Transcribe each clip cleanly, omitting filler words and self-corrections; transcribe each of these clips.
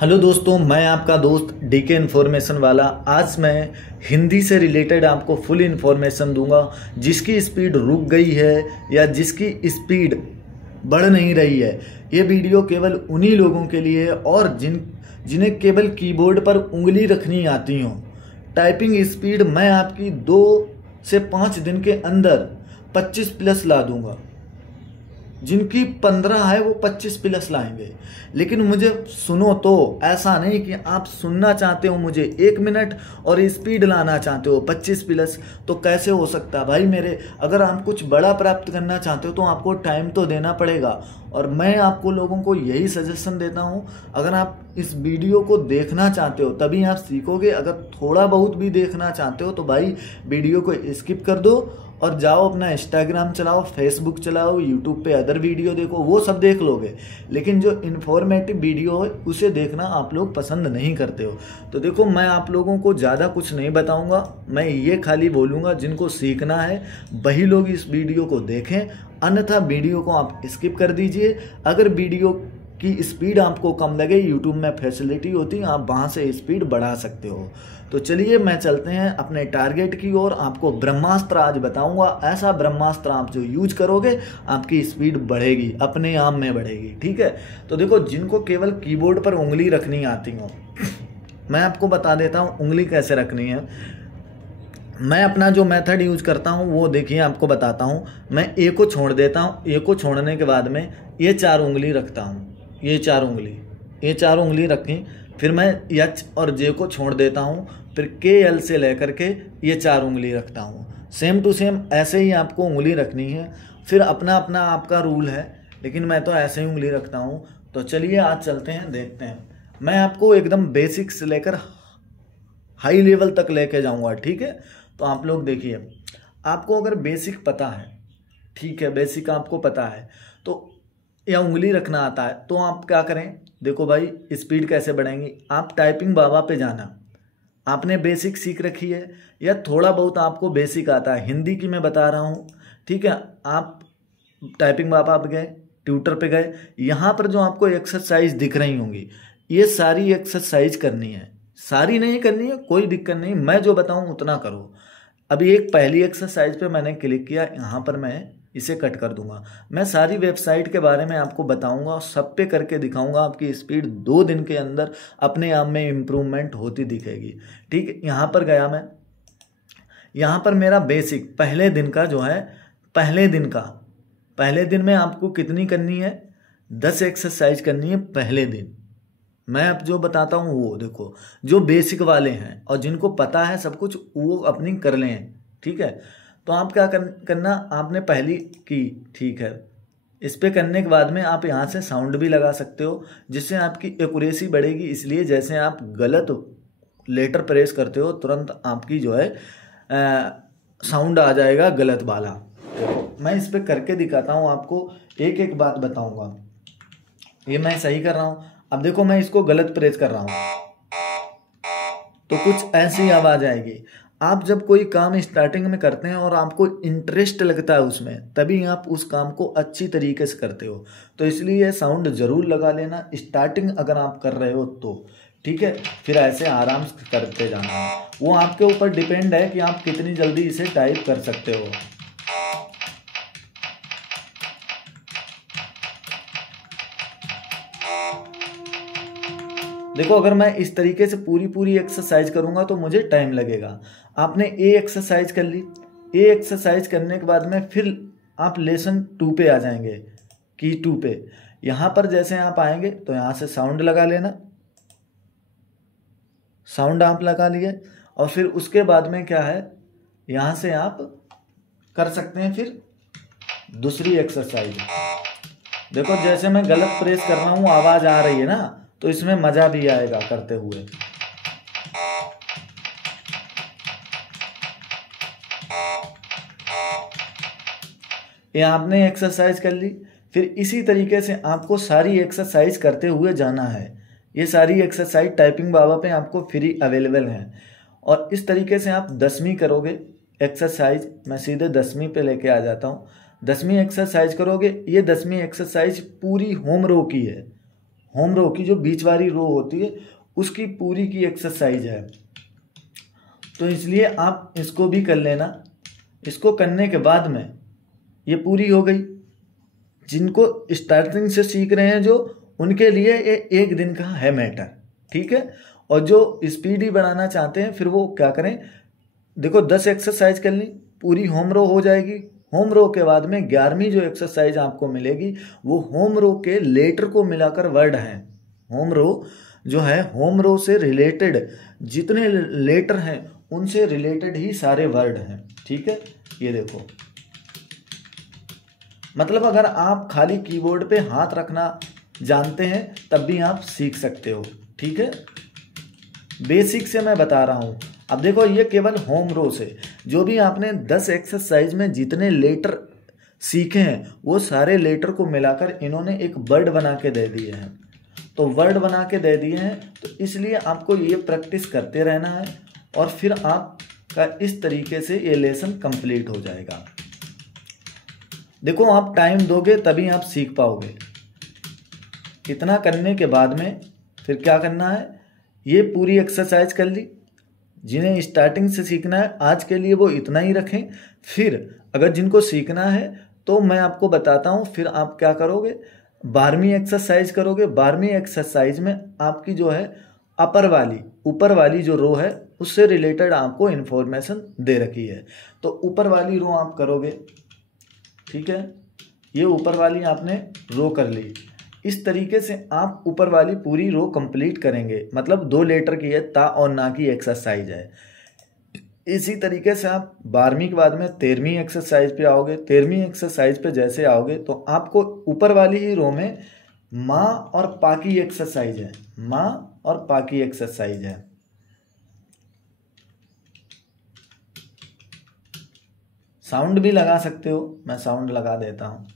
Hello दोस्तों, मैं आपका दोस्त डीके इन्फॉर्मेशन वाला। आज मैं हिंदी से रिलेटेड आपको फुल इन्फॉर्मेशन दूंगा। जिसकी स्पीड रुक गई है या जिसकी स्पीड बढ़ नहीं रही है, ये वीडियो केवल उन्हीं लोगों के लिए है और जिन्हें केवल कीबोर्ड पर उंगली रखनी आती हो। टाइपिंग स्पीड मैं आपकी 2 से 5 दिन के अंदर 25 प्लस ला दूंगा। जिनकी 15 है वो 25 प्लस लाएंगे। लेकिन मुझे सुनो तो, ऐसा नहीं कि आप सुनना चाहते हो मुझे 1 मिनट और स्पीड लाना चाहते हो 25 प्लस, तो कैसे हो सकता भाई मेरे। अगर आप कुछ बड़ा प्राप्त करना चाहते हो तो आपको टाइम तो देना पड़ेगा। और मैं आपको लोगों को यही सजेशन देता हूँ, अगर आप इस वीडियो को देखना चाहते हो तभी आप सीखोगे। अगर थोड़ा बहुत भी देखना चाहते हो तो भाई वीडियो को स्किप कर दो और जाओ अपना इंस्टाग्राम चलाओ, फेसबुक चलाओ, यूट्यूब पे अदर वीडियो देखो, वो सब देख लोगे। लेकिन जो इन्फॉर्मेटिव वीडियो है उसे देखना आप लोग पसंद नहीं करते हो। तो देखो, मैं आप लोगों को ज़्यादा कुछ नहीं बताऊंगा। मैं ये खाली बोलूँगा, जिनको सीखना है वही लोग इस वीडियो को देखें, अन्यथा वीडियो को आप स्किप कर दीजिए। अगर वीडियो की स्पीड आपको कम लगे, यूट्यूब में फैसिलिटी होती है, आप वहाँ से स्पीड बढ़ा सकते हो। तो चलिए मैं चलते हैं अपने टारगेट की ओर। आपको ब्रह्मास्त्र आज बताऊंगा, ऐसा ब्रह्मास्त्र आप जो यूज करोगे आपकी स्पीड बढ़ेगी, अपने आप में बढ़ेगी। ठीक है, तो देखो, जिनको केवल कीबोर्ड पर उंगली रखनी आती हो, मैं आपको बता देता हूँ उंगली कैसे रखनी है। मैं अपना जो मेथड यूज करता हूँ वो देखिए, आपको बताता हूँ। मैं ए को छोड़ देता हूँ, ए को छोड़ने के बाद में ये 4 उंगली रखता हूँ। ये 4 उंगली रखी, फिर मैं एच और जे को छोड़ देता हूँ, फिर के एल से लेकर के ये 4 उंगली रखता हूँ। सेम टू सेम ऐसे ही आपको उंगली रखनी है। फिर अपना अपना आपका रूल है, लेकिन मैं तो ऐसे ही उंगली रखता हूँ। तो चलिए आज चलते हैं, देखते हैं। मैं आपको एकदम बेसिक से लेकर हाई लेवल तक लेके जाऊँगा। ठीक है, तो आप लोग देखिए, आपको अगर बेसिक पता है, ठीक है, बेसिक आपको पता है तो या उंगली रखना आता है, तो आप क्या करें। देखो भाई, स्पीड कैसे बढ़ेंगी। आप टाइपिंग बाबा पे जाना। आपने बेसिक सीख रखी है या थोड़ा बहुत आपको बेसिक आता है, हिंदी की मैं बता रहा हूँ। ठीक है, आप टाइपिंग बाबा पे गए, ट्यूटर पे गए, यहाँ पर जो आपको एक्सरसाइज दिख रही होंगी, ये सारी एक्सरसाइज करनी है। सारी नहीं करनी है, कोई दिक्कत नहीं, मैं जो बताऊँ उतना करो। अभी एक पहली एक्सरसाइज पे मैंने क्लिक किया, यहाँ पर मैं इसे कट कर दूंगा। मैं सारी वेबसाइट के बारे में आपको बताऊंगा, सब पे करके दिखाऊंगा। आपकी स्पीड 2 दिन के अंदर अपने आप में इम्प्रूवमेंट होती दिखेगी। ठीक है, यहाँ पर गया मैं, यहाँ पर मेरा बेसिक पहले दिन का जो है, पहले दिन में आपको कितनी करनी है, 10 एक्सरसाइज करनी है पहले दिन। मैं अब जो बताता हूँ वो देखो, जो बेसिक वाले हैं और जिनको पता है सब कुछ, वो अपनी कर लें। ठीक है, तो आप क्या करना, आपने पहली की, ठीक है, इस पे करने के बाद में आप यहाँ से साउंड भी लगा सकते हो, जिससे आपकी एक्यूरेसी बढ़ेगी। इसलिए जैसे आप गलत लेटर प्रेस करते हो, तुरंत आपकी जो है साउंड आ जाएगा गलत वाला। देखो, मैं इस पे करके दिखाता हूँ आपको, एक एक बात बताऊँगा। ये मैं सही कर रहा हूँ। अब देखो, मैं इसको गलत प्रेस कर रहा हूँ तो कुछ ऐसी आवाज़ आएगी। आप जब कोई काम स्टार्टिंग में करते हैं और आपको इंटरेस्ट लगता है उसमें, तभी आप उस काम को अच्छी तरीके से करते हो। तो इसलिए साउंड ज़रूर लगा लेना स्टार्टिंग अगर आप कर रहे हो तो। ठीक है, फिर ऐसे आराम से करते जाना। वो आपके ऊपर डिपेंड है कि आप कितनी जल्दी इसे टाइप कर सकते हो। देखो, अगर मैं इस तरीके से पूरी एक्सरसाइज करूंगा तो मुझे टाइम लगेगा। आपने ए एक्सरसाइज कर ली, ए एक्सरसाइज करने के बाद में फिर आप लेसन 2 पे आ जाएंगे, की 2 पे। यहाँ पर जैसे आप आएंगे तो यहाँ से साउंड लगा लेना, साउंड आप लगा लिए, और फिर उसके बाद में क्या है, यहाँ से आप कर सकते हैं फिर दूसरी एक्सरसाइज। देखो, जैसे मैं गलत प्रेस कर रहा हूँ, आवाज़ आ रही है ना, तो इसमें मज़ा भी आएगा करते हुए। ये आपने एक्सरसाइज कर ली, फिर इसी तरीके से आपको सारी एक्सरसाइज करते हुए जाना है। ये सारी एक्सरसाइज टाइपिंग बाबा पे आपको फ्री अवेलेबल है। और इस तरीके से आप 10वीं करोगे एक्सरसाइज। मैं सीधे 10वीं पे लेके आ जाता हूँ। 10वीं एक्सरसाइज करोगे, ये 10वीं एक्सरसाइज पूरी होम रो की है। होम रो की जो बीच वाली रो होती है उसकी पूरी की एक्सरसाइज है। तो इसलिए आप इसको भी कर लेना। इसको करने के बाद में ये पूरी हो गई। जिनको स्टार्टिंग से सीख रहे हैं जो, उनके लिए ये एक दिन का है मैटर, ठीक है। और जो स्पीड ही बढ़ाना चाहते हैं फिर वो क्या करें, देखो 10 एक्सरसाइज कर ली, पूरी होम रो हो जाएगी। होम रो के बाद में 11वीं जो एक्सरसाइज आपको मिलेगी वो होम रो के लेटर को मिलाकर वर्ड हैं। होम रो जो है, होम रो से रिलेटेड जितने लेटर हैं उनसे रिलेटेड ही सारे वर्ड हैं, ठीक है। ये देखो, मतलब अगर आप खाली कीबोर्ड पे हाथ रखना जानते हैं तब भी आप सीख सकते हो, ठीक है। बेसिक से मैं बता रहा हूँ। अब देखो ये केवल होम रो से जो भी आपने 10 एक्सरसाइज में जितने लेटर सीखे हैं वो सारे लेटर को मिलाकर इन्होंने एक वर्ड बना के दे दिए हैं। तो वर्ड बना के दे दिए हैं तो इसलिए आपको ये प्रैक्टिस करते रहना है और फिर आपका इस तरीके से ये लेसन कंप्लीट हो जाएगा। देखो आप टाइम दोगे तभी आप सीख पाओगे। इतना करने के बाद में फिर क्या करना है, ये पूरी एक्सरसाइज कर ली। जिन्हें स्टार्टिंग से सीखना है आज के लिए वो इतना ही रखें। फिर अगर जिनको सीखना है तो मैं आपको बताता हूँ, फिर आप क्या करोगे, 12वीं एक्सरसाइज करोगे। 12वीं एक्सरसाइज में आपकी जो है अपर वाली, ऊपर वाली जो रो है उससे रिलेटेड आपको इन्फॉर्मेशन दे रखी है। तो ऊपर वाली रो आप करोगे, ठीक है। ये ऊपर वाली आपने रो कर ली। इस तरीके से आप ऊपर वाली पूरी रो कंप्लीट करेंगे। मतलब 2 लेटर की है, ता और ना की एक्सरसाइज है। इसी तरीके से आप 12वीं के बाद में 13वीं एक्सरसाइज पे आओगे। 13वीं एक्सरसाइज पे जैसे आओगे तो आपको ऊपर वाली ही रो में माँ और पा की एक्सरसाइज है, माँ और पा की एक्सरसाइज है। साउंड भी लगा सकते हो, मैं साउंड लगा देता हूं।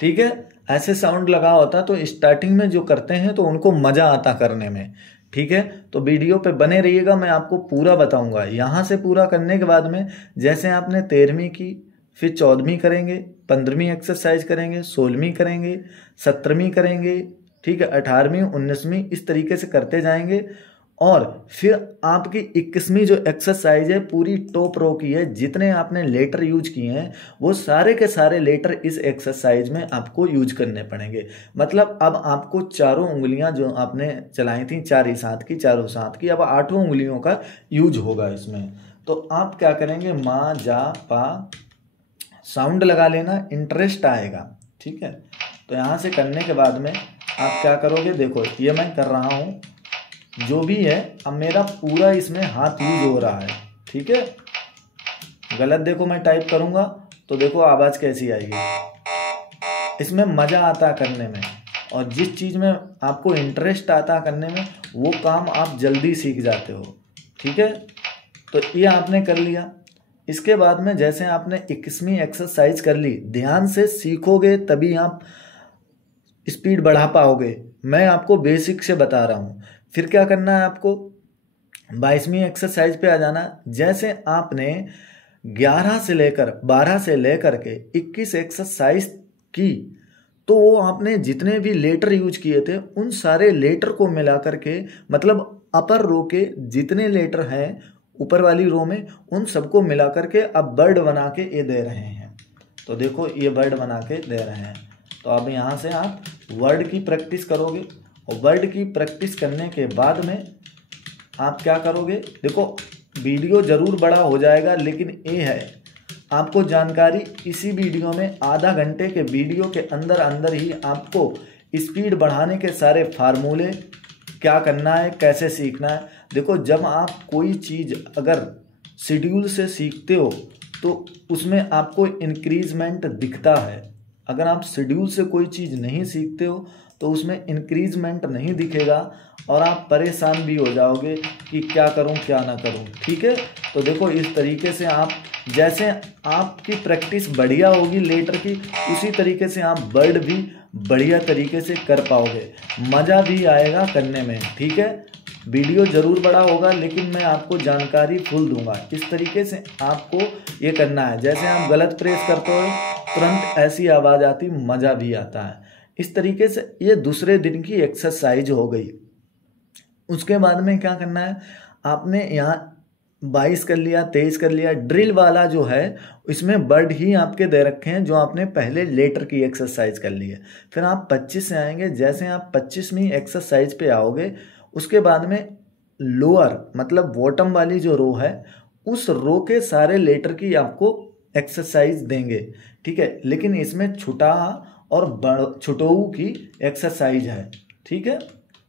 ठीक है, ऐसे साउंड लगा होता तो स्टार्टिंग में जो करते हैं तो उनको मजा आता करने में, ठीक है। तो वीडियो पे बने रहिएगा, मैं आपको पूरा बताऊंगा। यहाँ से पूरा करने के बाद में जैसे आपने 13वीं की, फिर 14वीं करेंगे, 15वीं एक्सरसाइज करेंगे, 16वीं करेंगे, 17वीं करेंगे, ठीक है, 18वीं, 19वीं, इस तरीके से करते जाएंगे। और फिर आपकी 21वीं जो एक्सरसाइज है पूरी टॉप रो की है। जितने आपने लेटर यूज किए हैं वो सारे के सारे लेटर इस एक्सरसाइज में आपको यूज करने पड़ेंगे। मतलब अब आपको चारों उंगलियां जो आपने चलाई थी, 4 इस हाथ की, चारों उस हाथ की, अब 8 उंगलियों का यूज होगा इसमें। तो आप क्या करेंगे, माँ, जा, पा, साउंड लगा लेना, इंटरेस्ट आएगा, ठीक है। तो यहाँ से करने के बाद में आप क्या करोगे, देखो ये मैं कर रहा हूँ जो भी है, अब मेरा पूरा इसमें हाथ यूज हो रहा है, ठीक है। गलत देखो मैं टाइप करूँगा तो देखो आवाज़ कैसी आएगी। इसमें मज़ा आता करने में, और जिस चीज़ में आपको इंटरेस्ट आता करने में वो काम आप जल्दी सीख जाते हो, ठीक है। तो ये आपने कर लिया। इसके बाद में जैसे आपने 21वीं एक्सरसाइज कर ली, ध्यान से सीखोगे तभी आप स्पीड बढ़ा पाओगे। मैं आपको बेसिक से बता रहा हूँ। फिर क्या करना है आपको, 22वीं एक्सरसाइज पे आ जाना। जैसे आपने 11 से लेकर 12 से लेकर के 21 एक्सरसाइज की तो वो आपने जितने भी लेटर यूज किए थे उन सारे लेटर को मिला करके, मतलब अपर रो के जितने लेटर हैं ऊपर वाली रो में उन सबको मिला करके अब वर्ड बना के ये दे रहे हैं। तो देखो ये वर्ड बना के दे रहे हैं। तो अब यहाँ से आप वर्ड की प्रैक्टिस करोगे, और वर्ड की प्रैक्टिस करने के बाद में आप क्या करोगे, देखो वीडियो ज़रूर बड़ा हो जाएगा, लेकिन ये है आपको जानकारी इसी वीडियो में, आधा घंटे के वीडियो के अंदर अंदर ही आपको स्पीड बढ़ाने के सारे फार्मूले, क्या करना है, कैसे सीखना है। देखो जब आप कोई चीज़ अगर शेड्यूल से सीखते हो तो उसमें आपको इंक्रीजमेंट दिखता है। अगर आप शेड्यूल से कोई चीज़ नहीं सीखते हो तो उसमें इंक्रीजमेंट नहीं दिखेगा और आप परेशान भी हो जाओगे कि क्या करूं क्या ना करूं, ठीक है। तो देखो इस तरीके से आप, जैसे आपकी प्रैक्टिस बढ़िया होगी लेटर की, उसी तरीके से आप वर्ड भी बढ़िया तरीके से कर पाओगे, मज़ा भी आएगा करने में, ठीक है। वीडियो ज़रूर बड़ा होगा लेकिन मैं आपको जानकारी फुल दूंगा। किस तरीके से आपको ये करना है, जैसे आप गलत प्रेस करते हो तुरंत ऐसी आवाज़ आती, मज़ा भी आता है। इस तरीके से ये दूसरे दिन की एक्सरसाइज हो गई। उसके बाद में क्या करना है, आपने यहाँ 22 कर लिया, 23 कर लिया। ड्रिल वाला जो है इसमें वर्ड ही आपके दे रखे हैं जो आपने पहले लेटर की एक्सरसाइज कर ली है। फिर आप 25 से आएंगे। जैसे आप 25वीं एक्सरसाइज पे आओगे उसके बाद में लोअर मतलब बॉटम वाली जो रो है उस रो के सारे लेटर की आपको एक्सरसाइज देंगे, ठीक है। लेकिन इसमें छुटा और छुटोऊ की एक्सरसाइज है, ठीक है।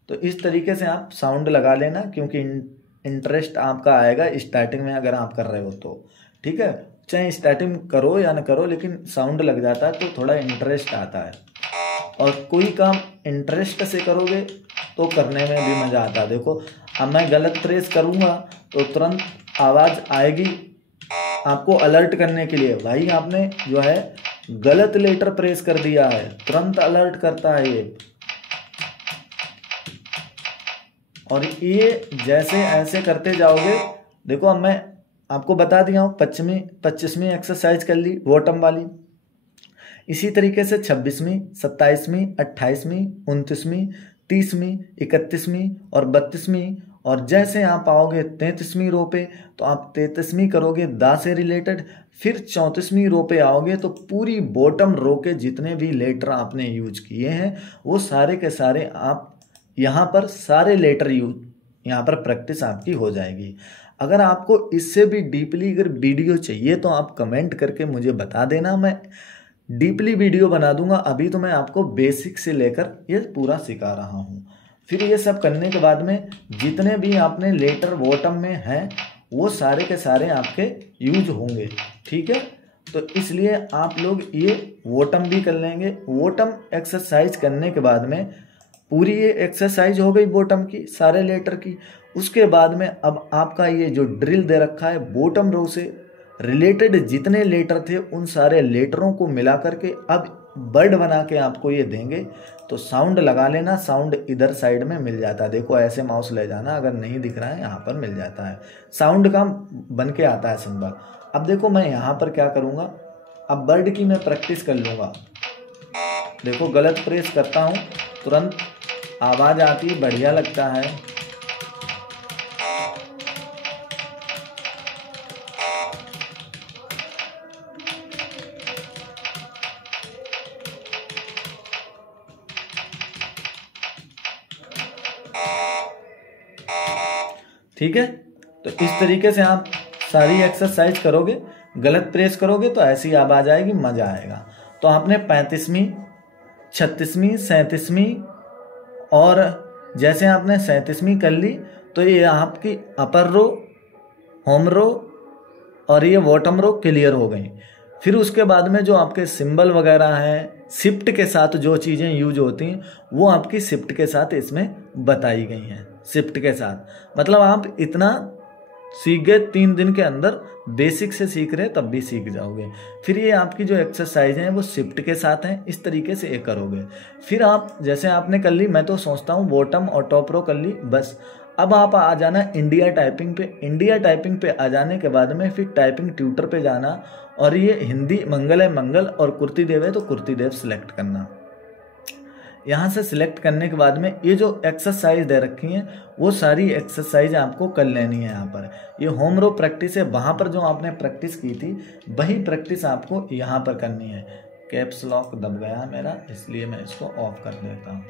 तो इस तरीके से आप साउंड लगा लेना क्योंकि इंटरेस्ट आपका आएगा स्टार्टिंग में अगर आप कर रहे हो तो, ठीक है। चाहे स्टार्टिंग करो या ना करो लेकिन साउंड लग जाता है तो थोड़ा इंटरेस्ट आता है। और कोई काम इंटरेस्ट से करोगे तो करने में भी मज़ा आता है। देखो अब मैं गलत प्रेस करूँगा तो तुरंत आवाज़ आएगी आपको अलर्ट करने के लिए, भाई आपने जो है गलत लेटर प्रेस कर दिया है, तुरंत अलर्ट करता है ये। और ये जैसे ऐसे करते जाओगे, देखो अब मैं आपको बता दिया हूँ 25वीं एक्सरसाइज कर ली बॉटम वाली। इसी तरीके से 26वीं, 27वीं, 28वीं, 29वीं, 30वीं, 31वीं और 32वीं। और जैसे आप आओगे 33वीं रो पे तो आप 33वीं करोगे दा से रिलेटेड। फिर 34वीं रो पे आओगे तो पूरी बॉटम रो के जितने भी लेटर आपने यूज किए हैं वो सारे के सारे आप यहाँ पर सारे लेटर यहाँ पर प्रैक्टिस आपकी हो जाएगी। अगर आपको इससे भी डीपली अगर वीडियो चाहिए तो आप कमेंट करके मुझे बता देना, मैं डीपली वीडियो बना दूंगा। अभी तो मैं आपको बेसिक से लेकर ये पूरा सिखा रहा हूँ। फिर ये सब करने के बाद में जितने भी आपने लेटर बॉटम में हैं वो सारे के सारे आपके यूज होंगे, ठीक है। तो इसलिए आप लोग ये बॉटम भी कर लेंगे। बॉटम एक्सरसाइज करने के बाद में पूरी ये एक्सरसाइज हो गई बॉटम की सारे लेटर की। उसके बाद में अब आपका ये जो ड्रिल दे रखा है बॉटम रो से रिलेटेड जितने लेटर थे उन सारे लेटरों को मिला करके अब वर्ड बना के आपको ये देंगे। तो साउंड लगा लेना, साउंड इधर साइड में मिल जाता है। देखो ऐसे माउस ले जाना, अगर नहीं दिख रहा है यहाँ पर मिल जाता है, साउंड का बन के आता है सिंबल। अब देखो मैं यहाँ पर क्या करूँगा, अब वर्ड की मैं प्रैक्टिस कर लूँगा। देखो गलत प्रेस करता हूँ तुरंत आवाज़ आती, बढ़िया लगता है। ठीक है, तो इस तरीके से आप सारी एक्सरसाइज करोगे। गलत प्रेस करोगे तो ऐसी आवाज़ आएगी, मज़ा आएगा। तो आपने 35वीं, 36वीं, 37वीं और जैसे आपने 37वीं कर ली तो ये आपकी अपर रो, होम रो और ये बॉटम रो क्लियर हो गई। फिर उसके बाद में जो आपके सिंबल वगैरह हैं शिफ्ट के साथ जो चीज़ें यूज होती हैं वो आपकी शिफ्ट के साथ इसमें बताई गई हैं। शिफ्ट के साथ मतलब आप इतना सीख गए 3 दिन के अंदर, बेसिक से सीख रहे तब भी सीख जाओगे। फिर ये आपकी जो एक्सरसाइज हैं वो शिफ्ट के साथ हैं, इस तरीके से ये करोगे। फिर आप जैसे आपने कर ली, मैं तो सोचता हूँ बॉटम और टॉप रो कर ली बस। अब आप आ जाना इंडिया टाइपिंग पे। इंडिया टाइपिंग पे आ जाने के बाद में फिर टाइपिंग ट्यूटर पे जाना और ये हिंदी मंगल है मंगल और कुर्ती देव है तो कुर्ती देव सिलेक्ट करना। यहाँ से सिलेक्ट करने के बाद में ये जो एक्सरसाइज दे रखी हैं वो सारी एक्सरसाइज आपको कर लेनी है। यहाँ पर ये होम रो प्रैक्टिस है, वहाँ पर जो आपने प्रैक्टिस की थी वही प्रैक्टिस आपको यहाँ पर करनी है। कैप्स लॉक दब गया मेरा, इसलिए मैं इसको ऑफ कर देता हूँ।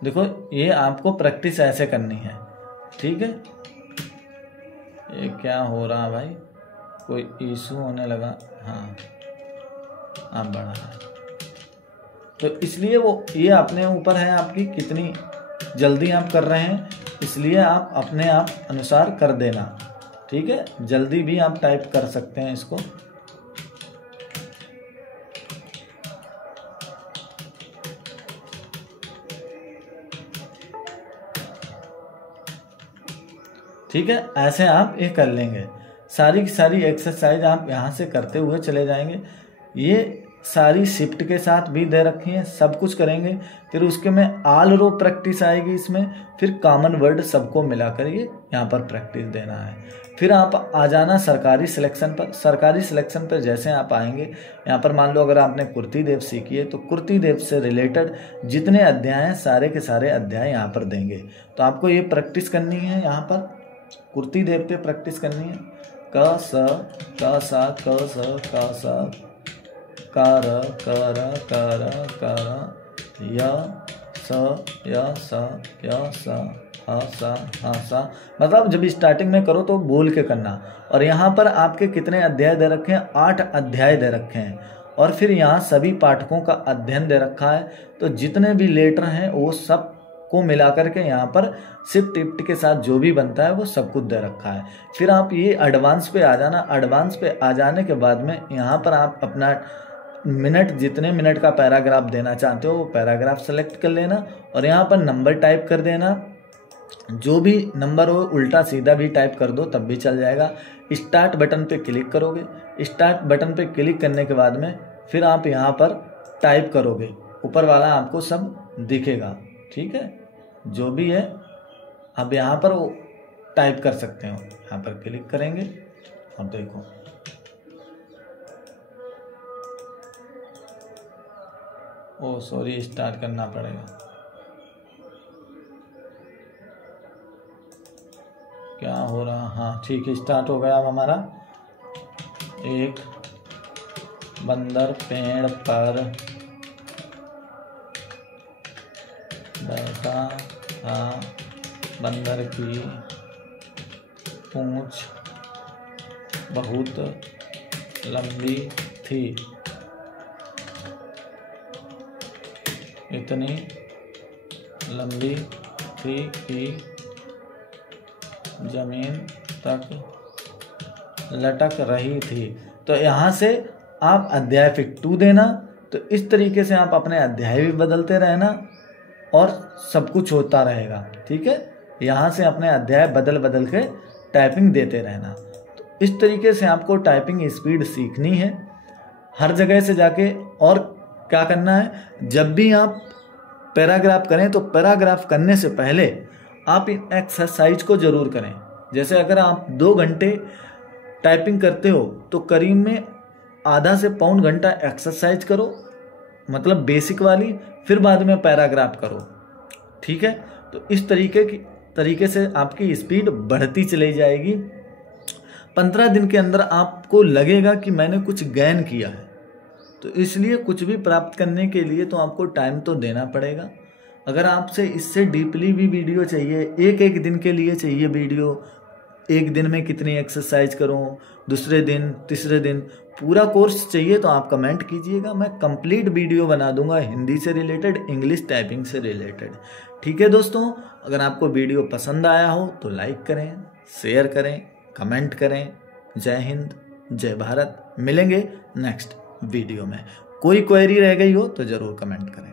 देखो ये आपको प्रैक्टिस ऐसे करनी है, ठीक है। ये क्या हो रहा भाई, कोई इशू होने लगा। हाँ अब बढ़ा है तो इसलिए वो ये अपने ऊपर है आपकी कितनी जल्दी आप कर रहे हैं, इसलिए आप अपने आप अनुसार कर देना, ठीक है। जल्दी भी आप टाइप कर सकते हैं इसको। ठीक है, ऐसे आप ये कर लेंगे। सारी की सारी एक्सरसाइज आप यहाँ से करते हुए चले जाएंगे। ये सारी शिफ्ट के साथ भी दे रखी हैं, सब कुछ करेंगे। फिर उसके में ऑल रो प्रैक्टिस आएगी इसमें, फिर कॉमन वर्ड सबको मिलाकर ये यहाँ पर प्रैक्टिस देना है। फिर आप आ जाना सरकारी सिलेक्शन पर। सरकारी सिलेक्शन पर जैसे आप आएंगे, यहाँ पर मान लो अगर आपने कुर्ती देव सीखी है तो कुर्ती देव से रिलेटेड जितने अध्याय हैं सारे के सारे अध्याय यहाँ पर देंगे। तो आपको ये प्रैक्टिस करनी है, यहाँ पर कुर्ती देव पे प्रैक्टिस करनी है। क स क सा क स क स कार कर कर कर य स य स ह सा। मतलब जब स्टार्टिंग में करो तो बोल के करना। और यहाँ पर आपके कितने अध्याय दे रखे हैं? 8 अध्याय दे रखे हैं। और फिर यहाँ सभी पाठकों का अध्ययन दे रखा है। तो जितने भी लेटर हैं वो सब को मिला करके यहाँ पर शिफ्ट टिफ्ट के साथ जो भी बनता है वो सब कुछ दे रखा है। फिर आप ये एडवांस पे आ जाना। एडवांस पे आ जाने के बाद में यहाँ पर आप अपना मिनट, जितने मिनट का पैराग्राफ देना चाहते हो वो पैराग्राफ सेलेक्ट कर लेना और यहाँ पर नंबर टाइप कर देना। जो भी नंबर हो उल्टा सीधा भी टाइप कर दो तब भी चल जाएगा। स्टार्ट बटन पे क्लिक करोगे। स्टार्ट बटन पे क्लिक करने के बाद में फिर आप यहाँ पर टाइप करोगे, ऊपर वाला आपको सब दिखेगा। ठीक है, जो भी है अब यहाँ पर वो टाइप कर सकते हो। यहाँ पर क्लिक करेंगे, अब देखो ओ सॉरी, स्टार्ट करना पड़ेगा। क्या हो रहा? हाँ ठीक है, स्टार्ट हो गया अब हमारा। एक बंदर पेड़ पर बैठा था, बंदर की पूंछ बहुत लंबी थी, इतनी लंबी थी कि जमीन तक लटक रही थी। तो यहाँ से आप अध्याय फिर 2 देना। तो इस तरीके से आप अपने अध्याय भी बदलते रहना और सब कुछ होता रहेगा। ठीक है, यहाँ से अपने अध्याय बदल बदल के टाइपिंग देते रहना। तो इस तरीके से आपको टाइपिंग स्पीड सीखनी है हर जगह से जाके। और क्या करना है, जब भी आप पैराग्राफ करें तो पैराग्राफ करने से पहले आप इन एक्सरसाइज को जरूर करें। जैसे अगर आप 2 घंटे टाइपिंग करते हो तो करीब में आधा से पौन घंटा एक्सरसाइज करो, मतलब बेसिक वाली, फिर बाद में पैराग्राफ करो। ठीक है, तो इस तरीके से आपकी स्पीड बढ़ती चली जाएगी। 15 दिन के अंदर आपको लगेगा कि मैंने कुछ गेन किया है। तो इसलिए कुछ भी प्राप्त करने के लिए तो आपको टाइम तो देना पड़ेगा। अगर आपसे इससे डीपली भी वीडियो चाहिए, एक दिन के लिए चाहिए वीडियो, एक दिन में कितनी एक्सरसाइज करूं, दूसरे दिन, तीसरे दिन, पूरा कोर्स चाहिए तो आप कमेंट कीजिएगा। मैं कंप्लीट वीडियो बना दूंगा हिंदी से रिलेटेड, इंग्लिश टाइपिंग से रिलेटेड। ठीक है दोस्तों, अगर आपको वीडियो पसंद आया हो तो लाइक करें, शेयर करें, कमेंट करें। जय हिंद, जय भारत। मिलेंगे नेक्स्ट वीडियो में। कोई क्वेरी रह गई हो तो ज़रूर कमेंट करें।